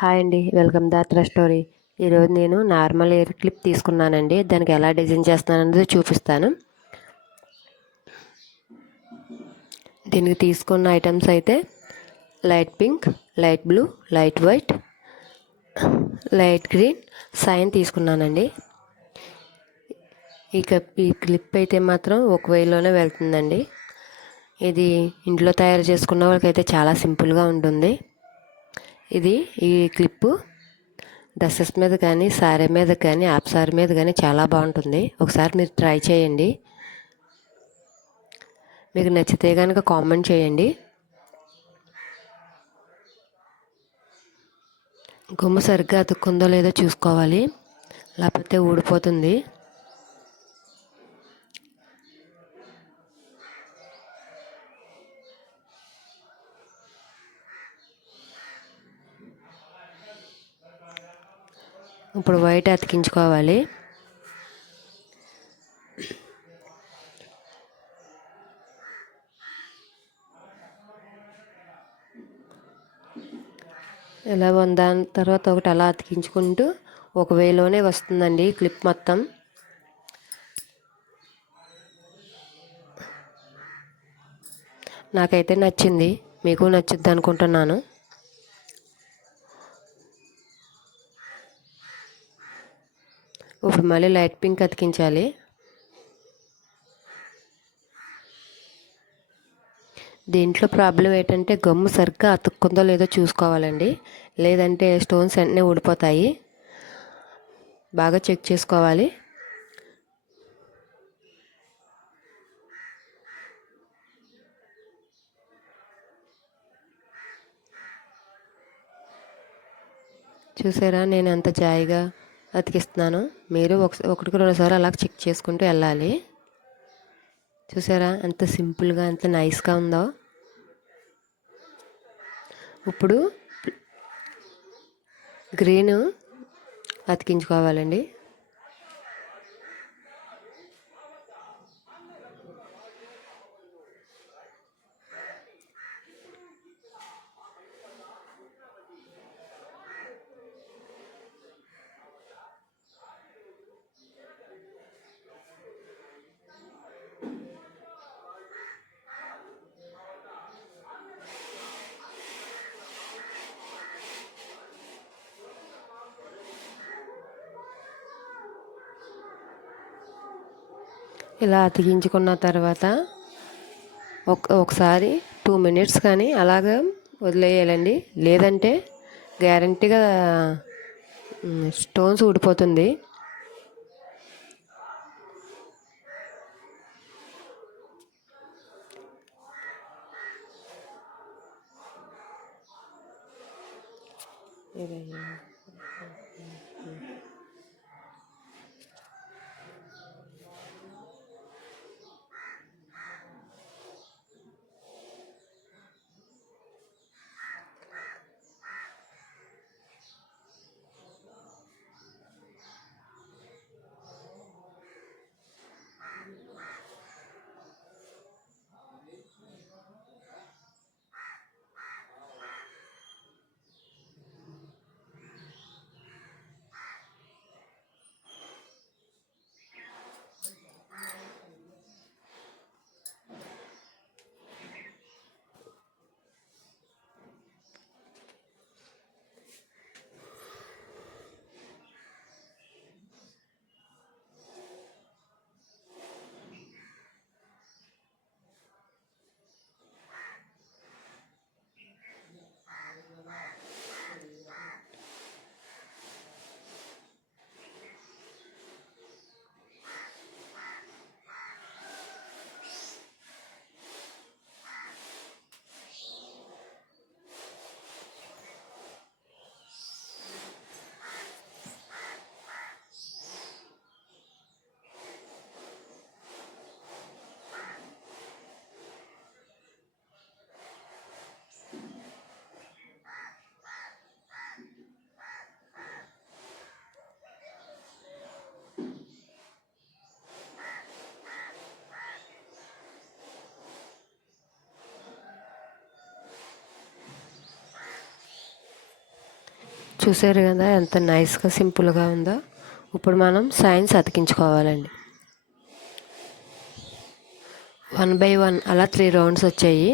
Hi అండి, welcome దాత్ర story. ఈరోజు నేను నార్మల్ ఎయిర్ క్లిప్ తీసుకున్నానండి. దానికి ఎలా డిజైన్ చేస్తానన్నది చూపిస్తాను. దీనికి తీసుకున్న ఐటమ్స్ అయితే light pink, light blue, light white, light green, సైన్ తీసుకున్నానండి. ఈ క్లిప్ అయితే మాత్రం ఒక వేలోనే వెళ్తుందండి. ఇది ఇంట్లో తయారు చేసుకున్న వాళ్ళకైతే చాలా సింపుల్గా ఉంటుంది. ఈ క్లిప్పు డ్రెస్సెస్ మీద కానీ, శారీ మీద కానీ, హాఫ్ శారీ మీద కానీ చాలా బాగుంటుంది. ఒకసారి మీరు ట్రై చేయండి. మీకు నచ్చితే కనుక కామెంట్ చేయండి. గుమ్మ సరిగ్గా అతుక్కుందో లేదో చూసుకోవాలి, లేకపోతే ఊడిపోతుంది. ఇప్పుడు వైట్ అతికించుకోవాలి. ఇలా దాని తర్వాత ఒకటి అలా అతికించుకుంటూ ఒక వేలోనే వస్తుందండి క్లిప్ మొత్తం. నాకైతే నచ్చింది, మీకు నచ్చుద్ది అనుకుంటున్నాను. ఇప్పుడు మళ్ళీ లైట్ పింక్ అతికించాలి. దీంట్లో ప్రాబ్లం ఏంటంటే గమ్ము సరిగ్గా అతుక్కుందో లేదో చూసుకోవాలండి, లేదంటే స్టోన్స్ వెంటనే ఊడిపోతాయి. బాగా చెక్ చేసుకోవాలి. చూసారా నేను ఎంత జాయిగా అతికిస్తున్నాను. మీరు ఒకటికి రెండుసార్లు అలా చెక్ చేసుకుంటూ వెళ్ళాలి. చూసారా ఎంత సింపుల్గా, ఎంత నైస్గా ఉందో. ఇప్పుడు గ్రీన్ అతికించుకోవాలండి. ఇలా అతికించుకున్న తర్వాత ఒకసారి 2 minutes కానీ అలాగా వదిలేయాలండి, లేదంటే గ్యారంటీగా స్టోన్స్ ఊడిపోతుంది. చూసారు కదా ఎంత నైస్గా సింపుల్గా ఉందో. ఇప్పుడు మనం సైన్స్ అతికించుకోవాలండి. 1 by 1 అలా 3 రౌండ్స్ వచ్చాయి.